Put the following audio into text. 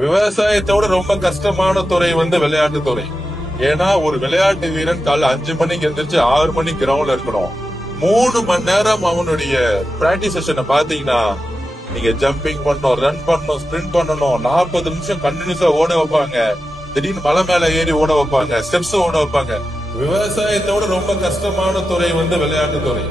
விவசாயத்தோட ரொம்ப கஷ்டமான துறை விளையாட்டு துறை. ஏன்னா ஒரு விளையாட்டு வீரன் காலைல 5 மணிக்கு எந்திரிச்சு 6 மணிக்கு கிரவுண்ட்ல இருக்கணும். 3 மணி நேரம் அவனுடைய பிராக்டிஸ் செஷனை பாத்தீங்கன்னா, நீங்க ஜம்பிங் பண்ணணும், ரன் பண்ணணும், ஸ்பிரிண்ட் பண்ணணும், 40 நிமிஷம் கண்டினியூஸா ஓட வைப்பாங்க. திடீர்னு மலை மேல ஏறி ஓட வைப்பாங்க, ஸ்டெப்ஸ் ஓட வைப்பாங்க. விவசாயத்தோட ரொம்ப கஷ்டமான துறை விளையாட்டு துறை.